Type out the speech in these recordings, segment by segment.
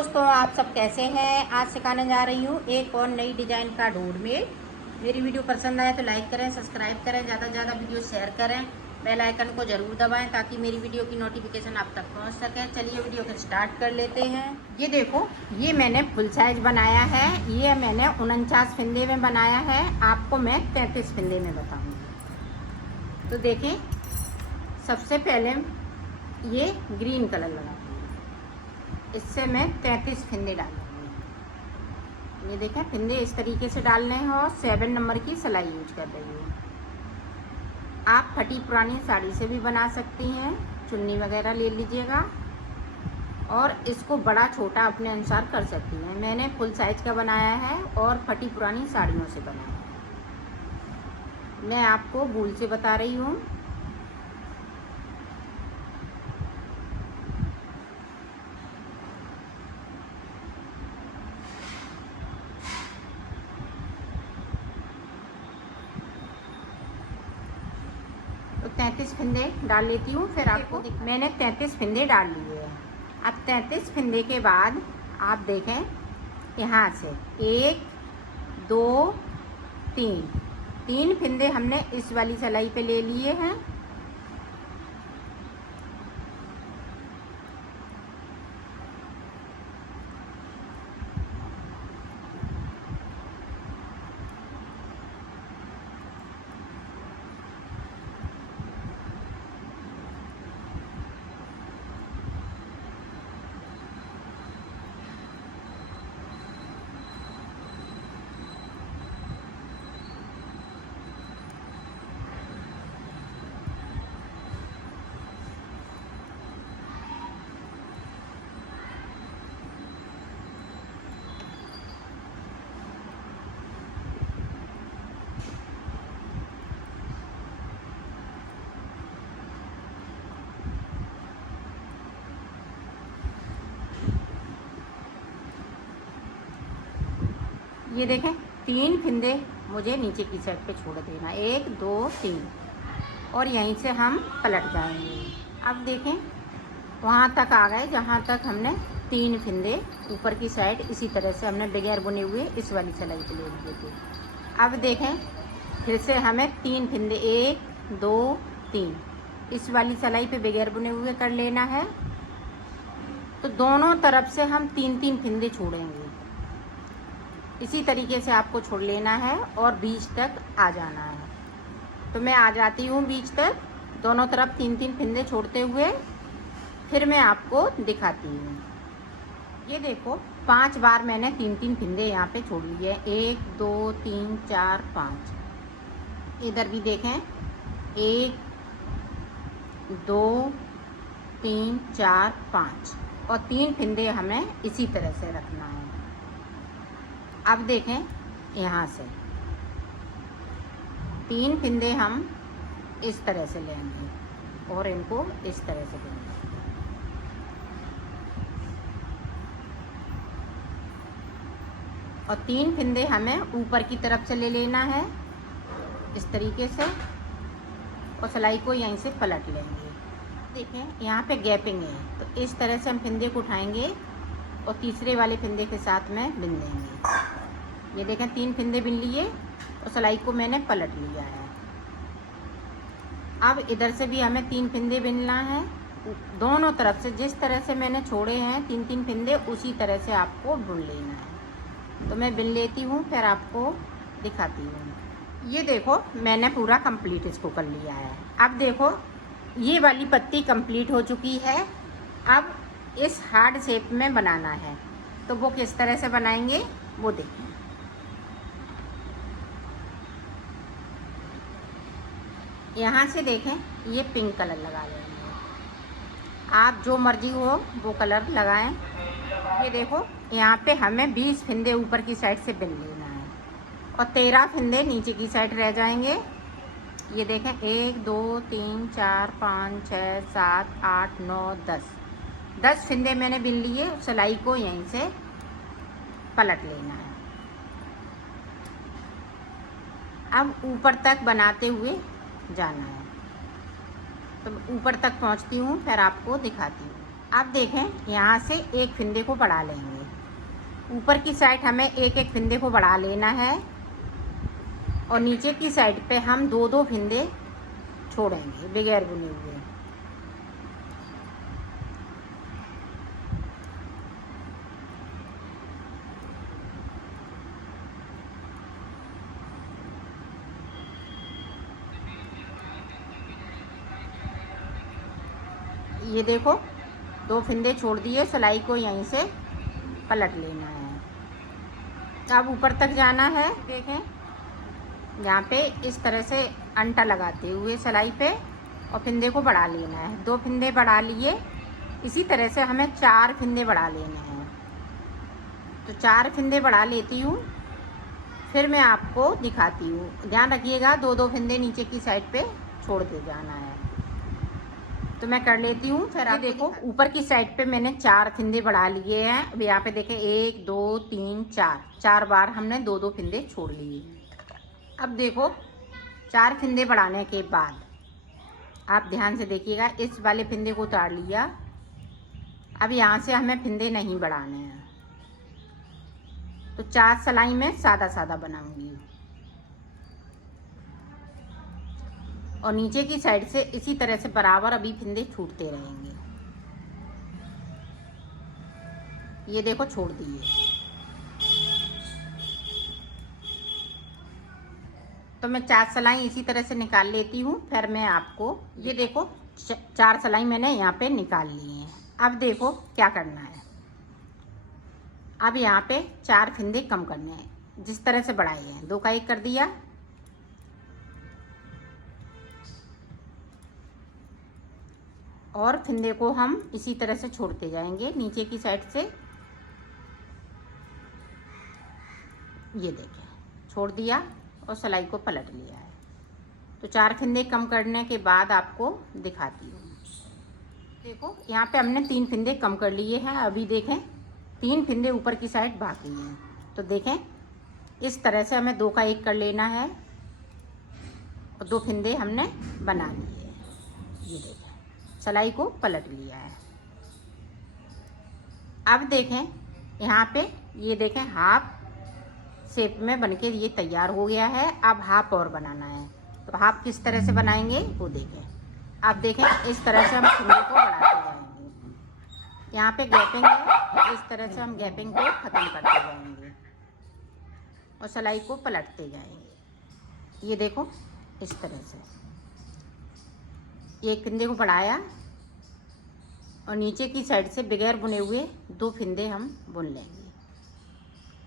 दोस्तों, आप सब कैसे हैं। आज सिखाने जा रही हूँ एक और नई डिजाइन का डोरमेट। मेरी वीडियो पसंद आए तो लाइक करें, सब्सक्राइब करें, ज़्यादा से ज़्यादा वीडियो शेयर करें, बेल आइकन को ज़रूर दबाएं ताकि मेरी वीडियो की नोटिफिकेशन आप तक पहुँच सके। चलिए वीडियो को स्टार्ट कर लेते हैं। ये देखो, ये मैंने फुल साइज बनाया है। ये मैंने 49 फिंदे में बनाया है। आपको मैं 33 फिंदे में बताऊँगी। तो देखें, सबसे पहले ये ग्रीन कलर लगा, इससे मैं 33 फिंदे डालूंगी। ये देखें, फिंदे इस तरीके से डालने हैं और 7 नंबर की सिलाई यूज कर रही हूँ। आप फटी पुरानी साड़ी से भी बना सकती हैं। चुन्नी वगैरह ले लीजिएगा और इसको बड़ा छोटा अपने अनुसार कर सकती हैं। मैंने फुल साइज का बनाया है और फटी पुरानी साड़ियों से बनाया है। मैं आपको भूल से बता रही हूँ। तो 33 फिंदे डाल लेती हूँ। फिर आपको मैंने 33 फिंदे डाल लिए हैं। अब 33 फिंदे के बाद आप देखें, यहाँ से 1 2 3 फिंदे हमने इस वाली सिलाई पे ले लिए हैं। ये देखें, 3 फिंदे मुझे नीचे की साइड पे छोड़ देना, 1 2 3, और यहीं से हम पलट जाएंगे। अब देखें, वहाँ तक आ गए जहाँ तक हमने 3 फिंदे ऊपर की साइड इसी तरह से हमने बगैर बुने हुए इस वाली सिलाई पे ले लिए थे। अब देखें, फिर से हमें 3 फिंदे 1 2 3 इस वाली सिलाई पे बगैर बुने हुए कर लेना है। तो दोनों तरफ से हम 3 फिंदे छोड़ेंगे। इसी तरीके से आपको छोड़ लेना है और बीच तक आ जाना है। तो मैं आ जाती हूँ बीच तक, दोनों तरफ 3 फिंदे छोड़ते हुए। फिर मैं आपको दिखाती हूँ। ये देखो, 5 बार मैंने 3 फिंदे यहाँ पे छोड़ लिए। 1 2 3 4 5। इधर भी देखें, 1 2 3 4 5 और 3 फिंदे हमें इसी तरह से रखना है। अब देखें, यहाँ से 3 फिंदे हम इस तरह से लेंगे और इनको इस तरह से लेंगे। और 3 फिंदे हमें ऊपर की तरफ से ले लेना है इस तरीके से, और सिलाई को यहीं से पलट लेंगे। देखें, यहाँ पे गैपिंग है, तो इस तरह से हम फिंदे को उठाएंगे और तीसरे वाले फिंदे के साथ में बिन देंगे। ये देखें, 3 फिंदे बिन लिए और सिलाई को मैंने पलट लिया है। अब इधर से भी हमें 3 फिंदे बिनना है। दोनों तरफ से जिस तरह से मैंने छोड़े हैं 3 फिंदे, उसी तरह से आपको बुन लेना है। तो मैं बिन लेती हूँ, फिर आपको दिखाती हूँ। ये देखो, मैंने पूरा कंप्लीट इसको कर लिया है। अब देखो, ये वाली पत्ती कंप्लीट हो चुकी है। अब इस हार्ड शेप में बनाना है, तो वो किस तरह से बनाएंगे वो देखें। यहाँ से देखें, ये पिंक कलर लगा लेंगे। आप जो मर्जी हो वो कलर लगाएं। ये देखो, यहाँ पे हमें 20 फिंदे ऊपर की साइड से बिन लेना है और 13 फिंदे नीचे की साइड रह जाएंगे। ये देखें, 1 2 3 4 5 6 7 8 9 10 फिंदे मैंने बिन लिए। सिलाई को यहीं से पलट लेना है। अब ऊपर तक बनाते हुए जाना है। तो ऊपर तक पहुंचती हूँ, फिर आपको दिखाती हूँ। अब देखें यहाँ से एक फिंदे को बढ़ा लेंगे। ऊपर की साइड हमें एक एक फिंदे को बढ़ा लेना है और नीचे की साइड पे हम दो दो फिंदे छोड़ेंगे बगैर बुने हुए। ये देखो दो फिंदे छोड़ दिए, सिलाई को यहीं से पलट लेना है। अब ऊपर तक जाना है। देखें यहाँ पे इस तरह से अंटा लगाते हुए सिलाई पे और फिंदे को बढ़ा लेना है। दो फिंदे बढ़ा लिए, इसी तरह से हमें 4 फिंदे बढ़ा लेने हैं। तो 4 फिंदे बढ़ा लेती हूँ, फिर मैं आपको दिखाती हूँ। ध्यान रखिएगा दो दो फिंदे नीचे की साइड पे छोड़ दे जाना है। तो मैं कर लेती हूँ। फिर आप देखो ऊपर की साइड पे मैंने 4 फिंदे बढ़ा लिए हैं। अब यहाँ पे देखें 1 2 3 4 बार हमने दो दो फिंदे छोड़ लिए। अब देखो 4 फिंदे बढ़ाने के बाद आप ध्यान से देखिएगा, इस वाले फिंदे को उतार लिया। अब यहाँ से हमें फिंदे नहीं बढ़ाने हैं, तो 4 सिलाई में सादा सादा बनाऊंगी और नीचे की साइड से इसी तरह से बराबर अभी फिंदे छूटते रहेंगे। ये देखो छोड़ दिए। तो मैं 4 सिलाई इसी तरह से निकाल लेती हूँ। फिर मैं आपको ये देखो 4 सिलाई मैंने यहाँ पे निकाल ली हैं। अब देखो क्या करना है। अब यहाँ पे 4 फिंदे कम करने हैं, जिस तरह से बढ़ाए हैं। 2 का 1 कर दिया और फिंदे को हम इसी तरह से छोड़ते जाएंगे नीचे की साइड से। ये देखें छोड़ दिया और सिलाई को पलट लिया है। तो 4 फिंदे कम करने के बाद आपको दिखाती हूँ। देखो यहाँ पे हमने 3 फिंदे कम कर लिए हैं। अभी देखें 3 फिंदे ऊपर की साइड बाकी हैं। तो देखें इस तरह से हमें 2 का 1 कर लेना है और 2 फिंदे हमने बना लिए। ये देखें सिलाई को पलट लिया है। अब देखें यहाँ पे ये देखें हाफ शेप में बनके ये तैयार हो गया है। अब हाफ और बनाना है। तो हाफ किस तरह से बनाएंगे वो देखें। अब देखें इस तरह से हम फिंदे को बढ़ाते जाएंगे। यहाँ पे गैपिंग है, इस तरह से हम गैपिंग को ख़त्म करते जाएंगे और सिलाई को पलटते जाएंगे। ये देखो इस तरह से एक फिंदे को बढ़ाया और नीचे की साइड से बगैर बुने हुए 2 फिंदे हम बुन लेंगे।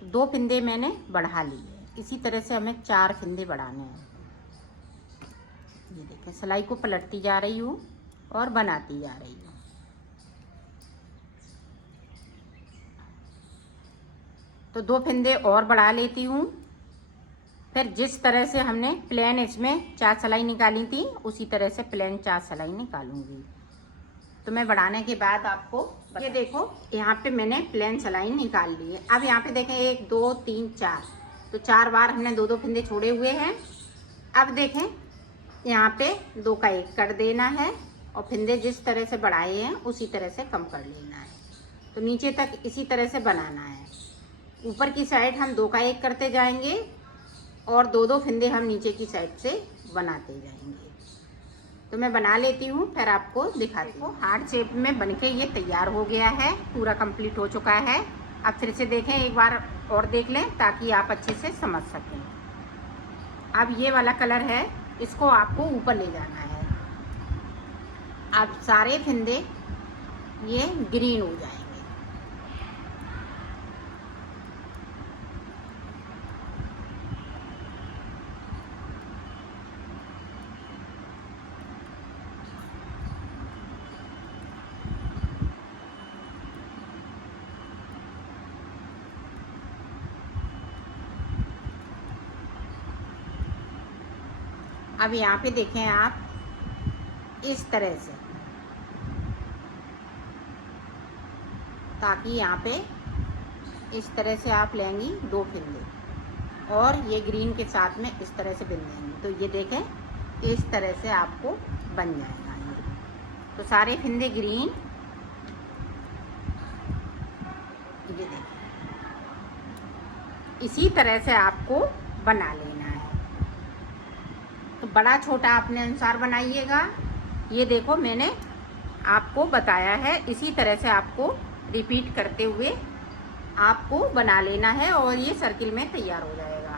तो 2 फिंदे मैंने बढ़ा लिए। इसी तरह से हमें 4 फिंदे बढ़ाने हैं। ये देखें सिलाई को पलटती जा रही हूँ और बनाती जा रही हूँ। तो 2 फिंदे और बढ़ा लेती हूँ। फिर जिस तरह से हमने प्लेन इसमें 4 सिलाई निकाली थी उसी तरह से प्लेन 4 सिलाई निकालूंगी। तो मैं बढ़ाने के बाद आपको ये देखो यहाँ पे मैंने प्लेन सिलाई निकाल ली है। अब यहाँ पे देखें 1 2 3 4, तो 4 बार हमने 2 2 फिंदे छोड़े हुए हैं। अब देखें यहाँ पे 2 का 1 कर देना है और फिंदे जिस तरह से बढ़ाए हैं उसी तरह से कम कर लेना है। तो नीचे तक इसी तरह से बनाना है। ऊपर की साइड हम 2 का 1 करते जाएंगे और 2 2 फिंदे हम नीचे की साइड से बनाते जाएंगे। तो मैं बना लेती हूँ फिर आपको दिखाती हूँ। हार्ट शेप में बनके ये तैयार हो गया है, पूरा कंप्लीट हो चुका है। अब फिर से देखें, एक बार और देख लें ताकि आप अच्छे से समझ सकें। अब ये वाला कलर है, इसको आपको ऊपर ले जाना है। अब सारे फिंदे ये ग्रीन हो जाएंगे। अब यहाँ पे देखें आप इस तरह से, ताकि यहाँ पे इस तरह से आप लेंगी 2 फिंदे और ये ग्रीन के साथ में इस तरह से बिन देंगी। तो ये देखें इस तरह से आपको बन जाएगा ये। तो सारे फिंदे ग्रीन ये देखिए, इसी तरह से आपको बना लेना है। तो बड़ा छोटा अपने अनुसार बनाइएगा। ये देखो मैंने आपको बताया है, इसी तरह से आपको रिपीट करते हुए आपको बना लेना है और ये सर्किल में तैयार हो जाएगा।